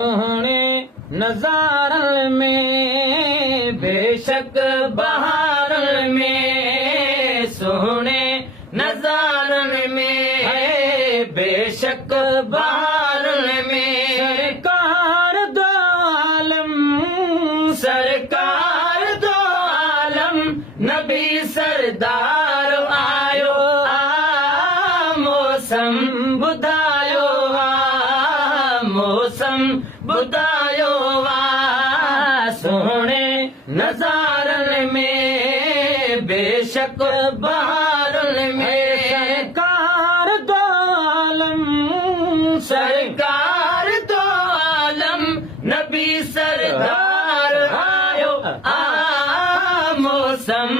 सोहणे नज़ारनि में बेशक बहारनि में सोहणे नज़ारनि में बेशक बहारनि में सरकार दो आलम नबी सरदार आयो मौसम ॿुधायो मौसम ॿुधायो सोहणे नज़ारनि में बेशक बहारनि में सरकार दो आलम नबी सरदार आयो मौसम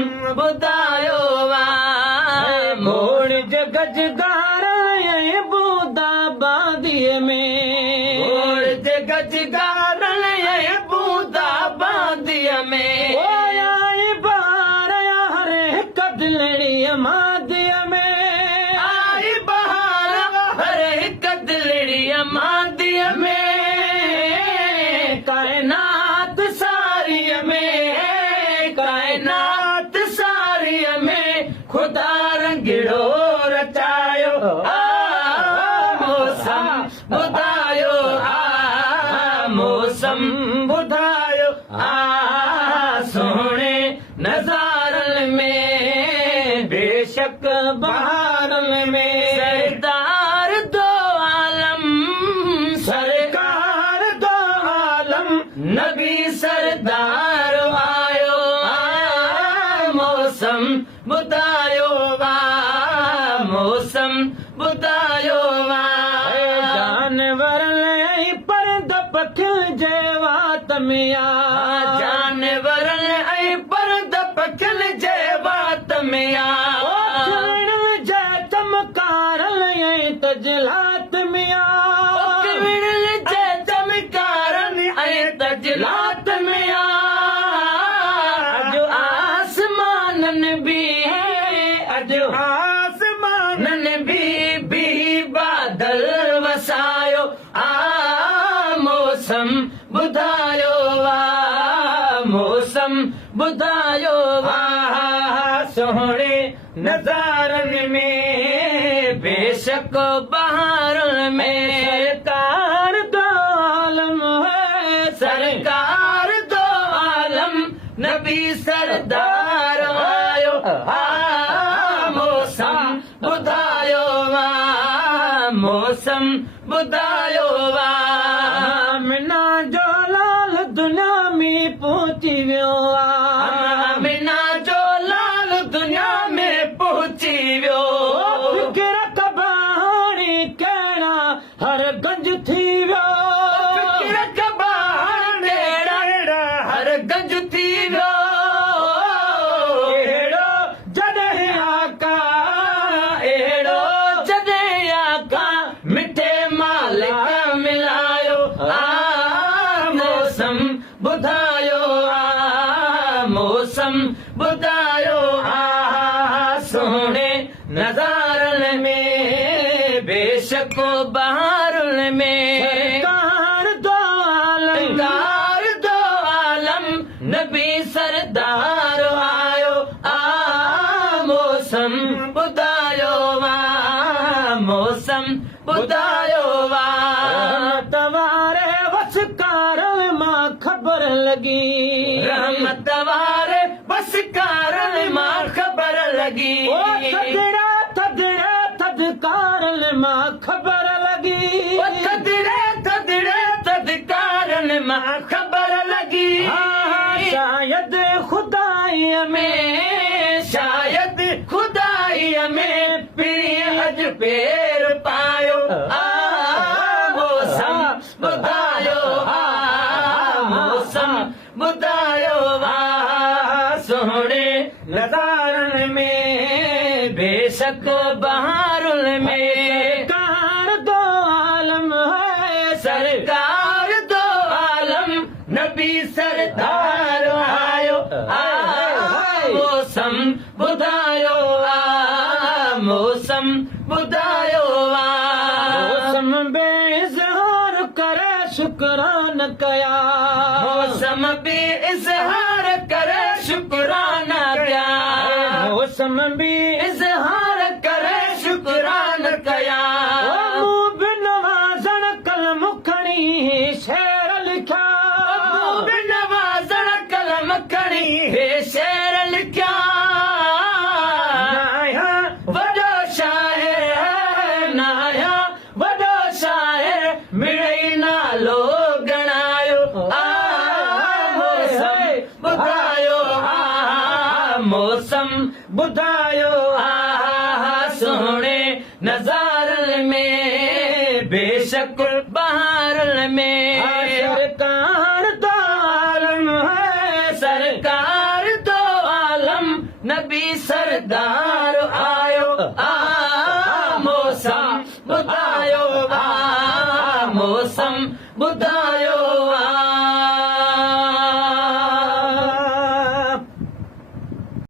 ॿुधायो मोड़ गजगार बूदा बादीअ में मोड़ गजगार बूदा बादीअ में बार हरे कदलड़ीअ मादीअ में आई बहार हरे कदलड़ीअ मादीअ में कायनात सारीअ में कायनात सारीअ में खुदा रंगड़ो रचायो मौसम ॿुधायो मौसम ॿुधायो सोहणे नज़ारनि में बेशक बहारनि में सरदार दो आलम सरकार दो आलम नबी सरदार आयो मौसम ॿुधायो मौसम ॿुधायो जानवर परद पखियुनि जे वात में जानवर परद पखियुनि जे वात में जे चमकार तजलात में जे चमकार तजलात में अॼु आसमाननि बि अॼु आसमाननि बि बादल वसायो मौसम ॿुधायो मौसम ॿुधायो सोहणे नज़ारनि में बेशक बहारनि में सरकार दो आलम सरकार दो आलम नबी सरदार आयो मौसम ॿुधायो मौसम ॿुधायो मिना जो लाल दुनिया में पहुची वियो मिना जो लाल दुनिया में पहुची वियो फिक्र कबाणी कहिड़ा हर गंज थी वियो फिक्र कबाणी हर गंज थी वियो अहिड़ो जॾहिं आका अहिड़ो जॾहिं आका मिठे मालिक मिलायो मौसम ॿुधायो मौसम ॿुधायो सोहणे नज़ारनि में बेशक बहारनि में सरकार दो आलम नबी सरदार आयो मौसम ॿुधायो मौसम ॿुधायो तवारे वसकार मां ख़बर लॻी रहमत वारे बसकार मां ख़बर लॻी थदकार मां ख़बर लॻी थदकार मां ख़बर लॻी शायदि खुदाईअ में शायदि खुदाईअ में पीर अॼु पेर पायो मौसम ॿुधायो मौसम ॿुधायो सोहणे नज़ारनि में बेशक बहारनि में सरकार दो आलम सरकार दो आलम नबी सरदार आयो मौसम ॿुधायो मौसम ॿुधायो मौसम बेज़हार करे शुक्र शुक्रान कया मौसम भी इज़हार करे शुक्राना कया मौसम भी इज़हार करे शुक्रान कया मूं बि नवाज़ण कलम खणी शेर लिखिया नवाज़ण कलम खणी हे शेर लिखिया नाया वॾो शाइर नाया वॾो शाइर मिड़ई नालो गणायो मौसम ॿुधायो मौसम ॿुधायो सोणे नज़ारनि में बेशक बहारनि में सरकार तो आलम है सरकार तो आलम नबी सरदार